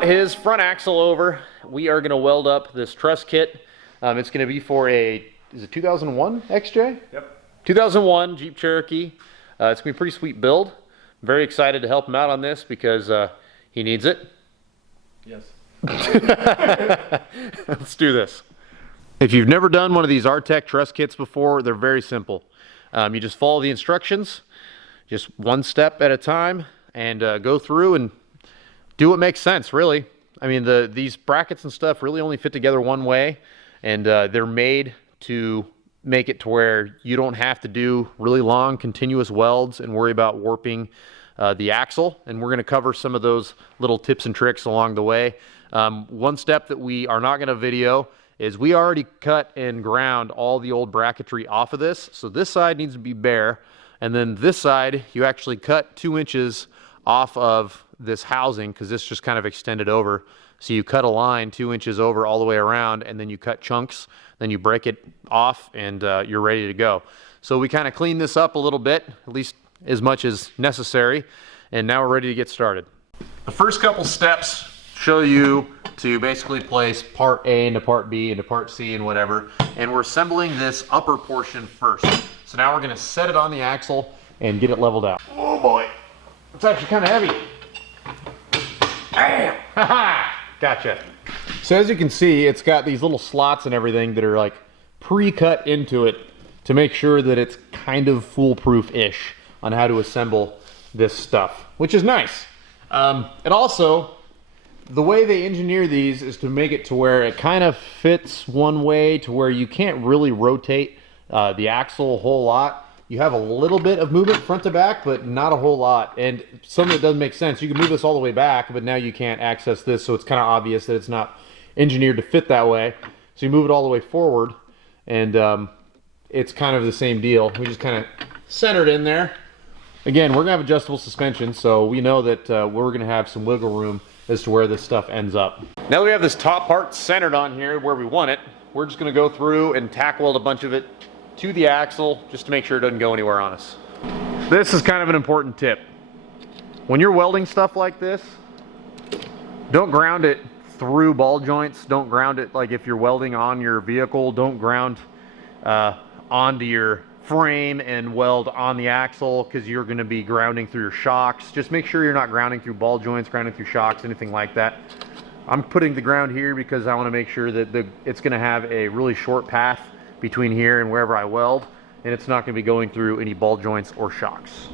brought his front axle over. We are going to weld up this truss kit. It's going to be for a, is it 2001 XJ? Yep. 2001 Jeep Cherokee. It's going to be a pretty sweet build. I'm very excited to help him out on this because he needs it. Yes. Let's do this. If you've never done one of these Artec Truss kits before, they're very simple. You just follow the instructions, just one step at a time, and go through and do what makes sense, really. I mean, these brackets and stuff really only fit together one way, and they're made to make it to where you don't have to do really long continuous welds and worry about warping the axle. And we're going to cover some of those little tips and tricks along the way. One step that we are not going to video is we already cut and ground all the old bracketry off of this. So this side needs to be bare. And then this side, you actually cut 2 inches off of this housing because this just kind of extended over. So you cut a line 2 inches over all the way around, and then you cut chunks, then you break it off, and you're ready to go. So we kind of cleaned this up a little bit, at least as much as necessary, and now we're ready to get started. The first couple steps show you to basically place part A into part B into part C and whatever, and we're assembling this upper portion first. So now we're going to set it on the axle and get it leveled out. Oh boy, it's actually kind of heavy. Bam! Haha! Gotcha. So as you can see, it's got these little slots and everything that are like pre-cut into it to make sure that it's kind of foolproof-ish on how to assemble this stuff, which is nice. And also, the way they engineer these is to make it to where it kind of fits one way to where you can't really rotate the axle a whole lot. You have a little bit of movement front to back, but not a whole lot. And some of it doesn't make sense. You can move this all the way back, but now you can't access this, so it's kind of obvious that it's not engineered to fit that way. So you move it all the way forward, and it's kind of the same deal. We just kind of center it in there. Again, we're gonna have adjustable suspension, so we know that we're gonna have some wiggle room as to where this stuff ends up. Now that we have this top part centered on here where we want it, we're just gonna go through and tack weld a bunch of it to the axle just to make sure it doesn't go anywhere on us. This is kind of an important tip. When you're welding stuff like this, don't ground it through ball joints. Don't ground it like if you're welding on your vehicle. Don't ground onto your frame and weld on the axle because you're going to be grounding through your shocks. Just make sure you're not grounding through ball joints, grounding through shocks, anything like that. I'm putting the ground here because I want to make sure that it's going to have a really short path between here and wherever I weld, and it's not going to be going through any ball joints or shocks.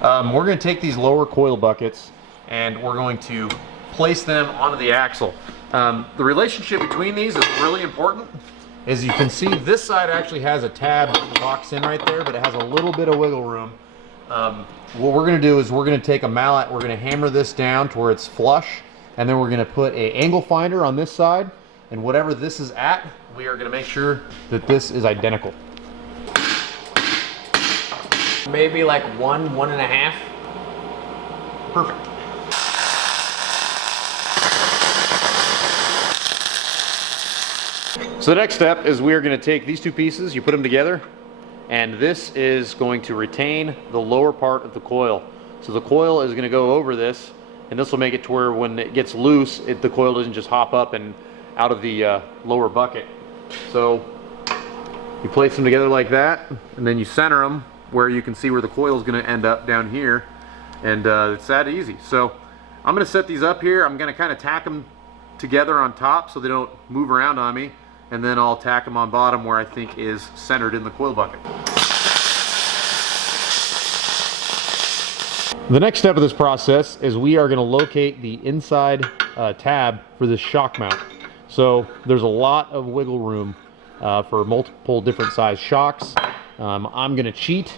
We're going to take these lower coil buckets and we're going to place them onto the axle. The relationship between these is really important. As you can see, this side actually has a tab that locks in right there, but it has a little bit of wiggle room. What we're going to do is we're going to take a mallet, we're going to hammer this down to where it's flush, and then we're going to put an angle finder on this side, and whatever this is at, we are going to make sure that this is identical. Maybe like 1.5. Perfect. So the next step is we are going to take these two pieces, you put them together, and this is going to retain the lower part of the coil. So the coil is going to go over this, and this will make it to where when it gets loose, the coil doesn't just hop up and out of the lower bucket. So you place them together like that, and then you center them where you can see where the coil is going to end up down here, and it's that easy. So I'm going to set these up here. I'm going to kind of tack them together on top so they don't move around on me, and then I'll tack them on bottom where I think is centered in the coil bucket. The next step of this process is we are going to locate the inside tab for this shock mount. So there's a lot of wiggle room for multiple different size shocks. I'm going to cheat.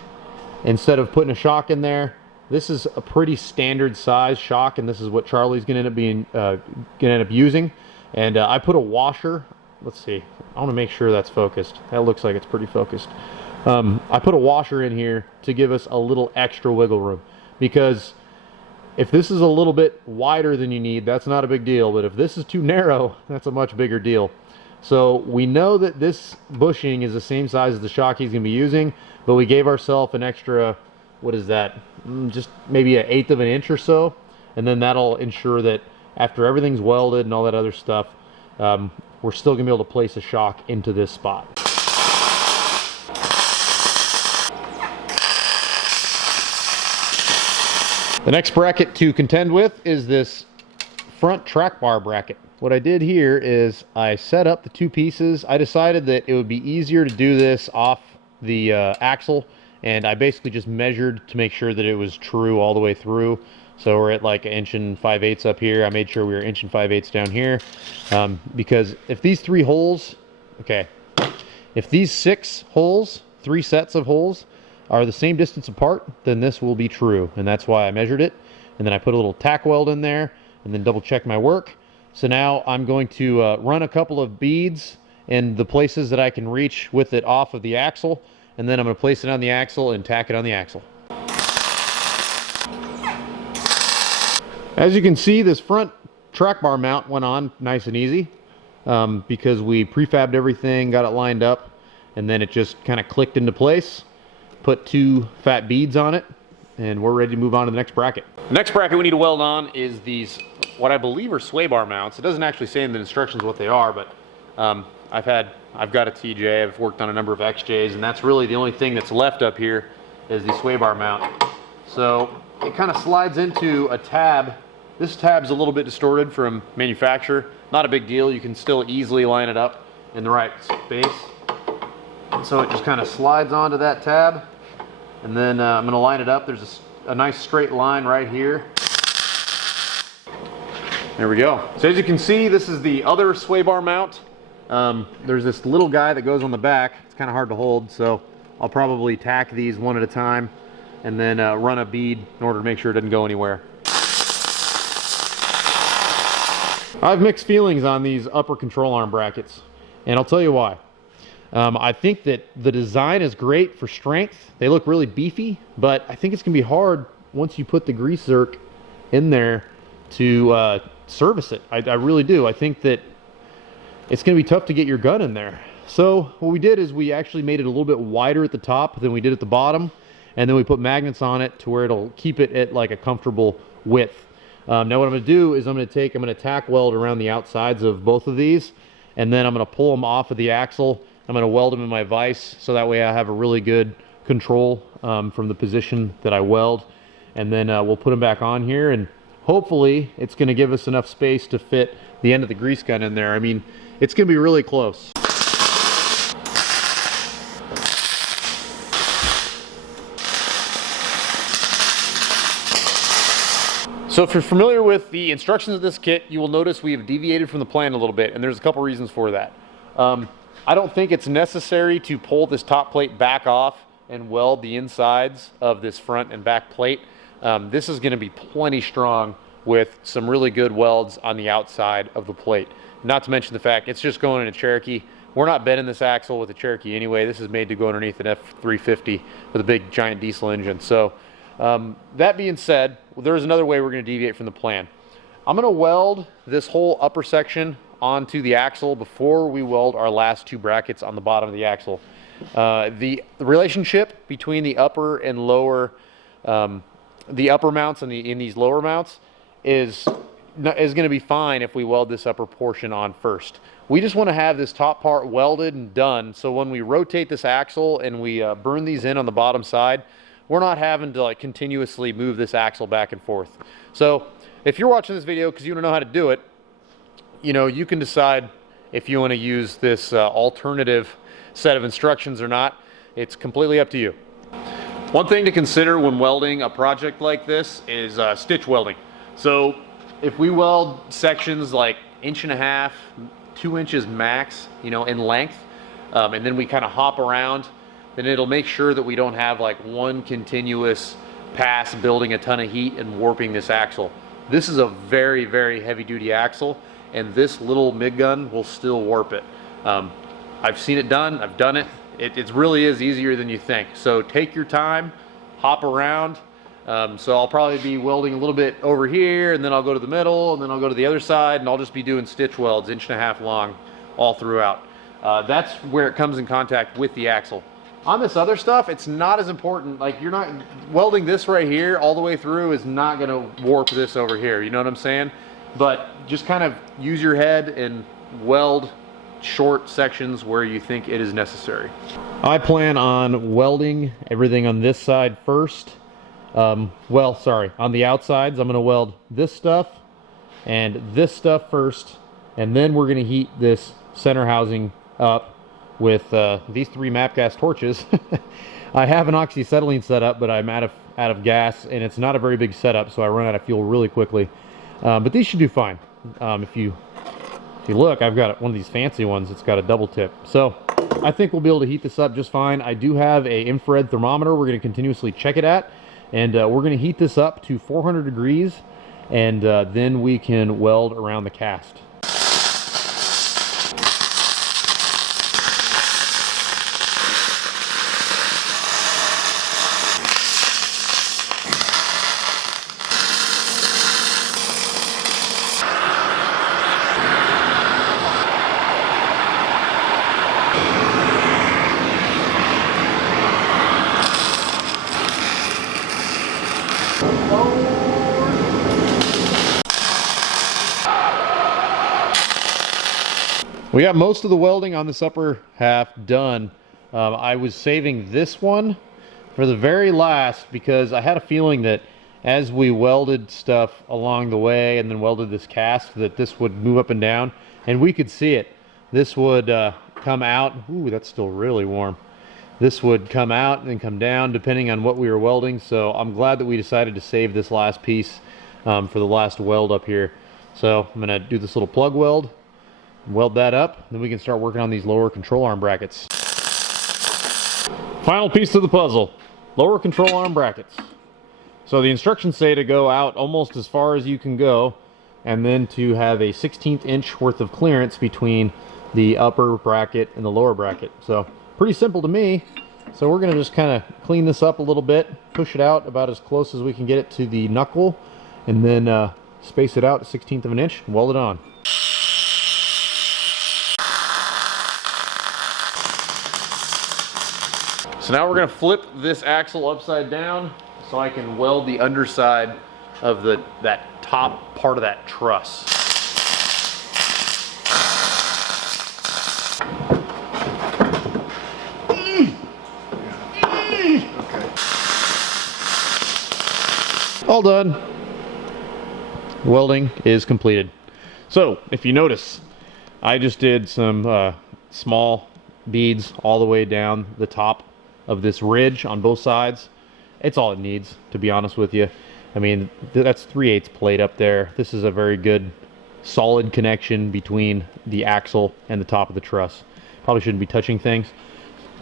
Instead of putting a shock in there, this is a pretty standard size shock, and this is what Charlie's going to end up using. And I put a washer. Let's see. I want to make sure that's focused. That looks like it's pretty focused. I put a washer in here to give us a little extra wiggle room, because if this is a little bit wider than you need, that's not a big deal. But if this is too narrow, that's a much bigger deal. So we know that this bushing is the same size as the shock he's going to be using, but we gave ourselves an extra, what is that, just maybe 1/8 of an inch or so, and then that'll ensure that after everything's welded and all that other stuff, we're still going to be able to place a shock into this spot. The next bracket to contend with is this front track bar bracket. What I did here is I set up the two pieces. I decided that it would be easier to do this off the axle, and I basically just measured to make sure that it was true all the way through. So we're at like 1 5/8 up here. I made sure we were 1 5/8 down here, because if these 3 holes, okay, if these 6 holes, 3 sets of holes, are the same distance apart, then this will be true, and that's why I measured it. And then I put a little tack weld in there, and then double check my work. So now I'm going to run a couple of beads in the places that I can reach with it off of the axle, and then I'm going to place it on the axle and tack it on the axle. As you can see, this front track bar mount went on nice and easy, because we prefabbed everything, got it lined up, and then it just kind of clicked into place. Put 2 fat beads on it, and we're ready to move on to the next bracket. The next bracket we need to weld on is these, what I believe are sway bar mounts. It doesn't actually say in the instructions what they are, but I've got a TJ, I've worked on a number of XJs, and that's really the only thing that's left up here is the sway bar mount. So it kind of slides into a tab. This tab's a little bit distorted from manufacturer. Not a big deal, you can still easily line it up in the right space. And so it just kind of slides onto that tab, and then I'm going to line it up. There's a nice straight line right here. There we go. So as you can see, this is the other sway bar mount. There's this little guy that goes on the back. It's kind of hard to hold, so I'll probably tack these one at a time and then run a bead in order to make sure it doesn't go anywhere. I have mixed feelings on these upper control arm brackets, and I'll tell you why. I think that the design is great for strength. They look really beefy, but I think it's going to be hard once you put the grease zerk in there to service it. I really do. I think that it's going to be tough to get your gun in there. So what we did is we actually made it a little bit wider at the top than we did at the bottom, and then we put magnets on it to where it'll keep it at like a comfortable width. Now what I'm going to do is I'm going to tack weld around the outsides of both of these, and then I'm going to pull them off of the axle. I'm going to weld them in my vise, so that way I have a really good control from the position that I weld. And then we'll put them back on here, and hopefully it's going to give us enough space to fit the end of the grease gun in there. I mean, it's going to be really close. So if you're familiar with the instructions of this kit, you will notice we have deviated from the plan a little bit, and there's a couple reasons for that. I don't think it's necessary to pull this top plate back off and weld the insides of this front and back plate. This is going to be plenty strong with some really good welds on the outside of the plate. Not to mention the fact it's just going in a Cherokee. We're not bending this axle with a Cherokee anyway. This is made to go underneath an F350 with a big giant diesel engine. So that being said, there's another way we're going to deviate from the plan. I'm going to weld this whole upper section onto the axle before we weld our last 2 brackets on the bottom of the axle. The relationship between the upper and lower, the upper mounts and in these lower mounts is going to be fine if we weld this upper portion on first. We just want to have this top part welded and done, so when we rotate this axle and we burn these in on the bottom side, we're not having to like continuously move this axle back and forth. So if you're watching this video because you don't know how to do it, you know, you can decide if you want to use this alternative set of instructions or not. It's completely up to you. One thing to consider when welding a project like this is stitch welding. So if we weld sections like 1.5 inches, 2 inches max, you know, in length, and then we kind of hop around, then it'll make sure that we don't have like one continuous pass building a ton of heat and warping this axle. This is a very, very heavy duty axle, and this little MIG gun will still warp it. I've seen it done, I've done it. It really is easier than you think. So take your time, hop around. So I'll probably be welding a little bit over here, and then I'll go to the middle, and then I'll go to the other side, and I'll just be doing stitch welds, 1.5 inches long, all throughout. That's where it comes in contact with the axle. On this other stuff, it's not as important. Like, you're not welding this right here all the way through is not going to warp this over here. You know what I'm saying? But just kind of use your head and weld short sections where you think it is necessary. I plan on welding everything on this side first. Well, sorry, on the outsides, I'm going to weld this stuff and this stuff first, and then we're going to heat this center housing up with these 3 MAP gas torches. I have an oxyacetylene setup, but I'm out of gas, and it's not a very big setup, so I run out of fuel really quickly. But these should do fine. If you look, I've got one of these fancy ones. It's got a double tip, so I think we'll be able to heat this up just fine. I do have a infrared thermometer we're going to continuously check it at, and we're going to heat this up to 400 degrees, and then we can weld around the cast. We got most of the welding on this upper half done. I was saving this one for the very last because I had a feeling that as we welded stuff along the way and then welded this cast, that this would move up and down, and we could see it. This would come out. Ooh, that's still really warm. This would come out and then come down depending on what we were welding, so I'm glad that we decided to save this last piece for the last weld up here. So I'm going to do this little plug weld. Weld that up, then we can start working on these lower control arm brackets. Final piece of the puzzle, lower control arm brackets. So the instructions say to go out almost as far as you can go, and then to have a 1/16 inch worth of clearance between the upper bracket and the lower bracket. So pretty simple to me. So we're going to just kind of clean this up a little bit, push it out about as close as we can get it to the knuckle, and then space it out a 1/16 of an inch and weld it on. So now we're going to flip this axle upside down so I can weld the underside of that top part of that truss. All done. Welding is completed. So if you notice, I just did some small beads all the way down the top of this ridge on both sides. It's all it needs, to be honest with you. I mean, that's 3/8 plate up there. This is a very good solid connection between the axle and the top of the truss. Probably shouldn't be touching things.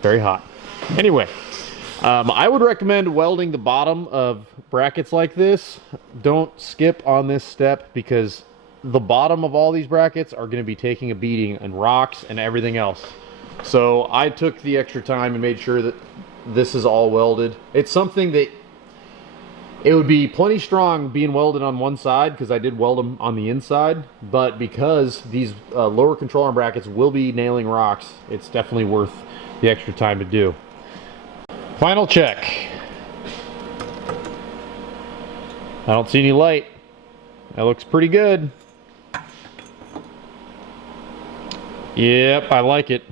Very hot. Anyway, I would recommend welding the bottom of brackets like this. Don't skip on this step because the bottom of all these brackets are going to be taking a beating and rocks and everything else. So I took the extra time and made sure that this is all welded. It's something that it would be plenty strong being welded on one side because I did weld them on the inside, but because these lower control arm brackets will be nailing rocks, it's definitely worth the extra time to do. Final check. I don't see any light. That looks pretty good. Yep, I like it.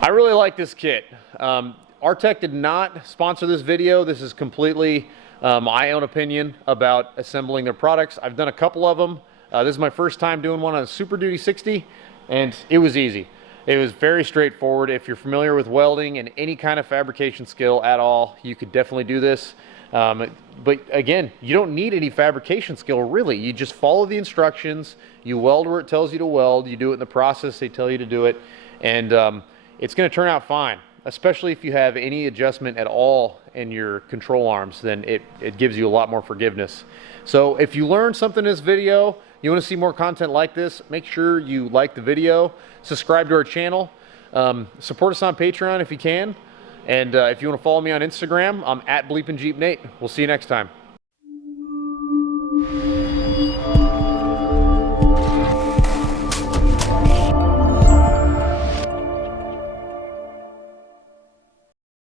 I really like this kit. Artec did not sponsor this video. This is completely my own opinion about assembling their products. I've done a couple of them. This is my first time doing one on a Super Duty 60, and it was easy. It was very straightforward. If you're familiar with welding and any kind of fabrication skill at all, you could definitely do this. But again, you don't need any fabrication skill really. You just follow the instructions. You weld where it tells you to weld. You do it in the process they tell you to do it, and it's going to turn out fine. Especially if you have any adjustment at all in your control arms, then it gives you a lot more forgiveness. So if you learned something in this video, you want to see more content like this, make sure you like the video, subscribe to our channel, support us on Patreon if you can, and if you want to follow me on Instagram, I'm at BleepinJeepNate. We'll see you next time.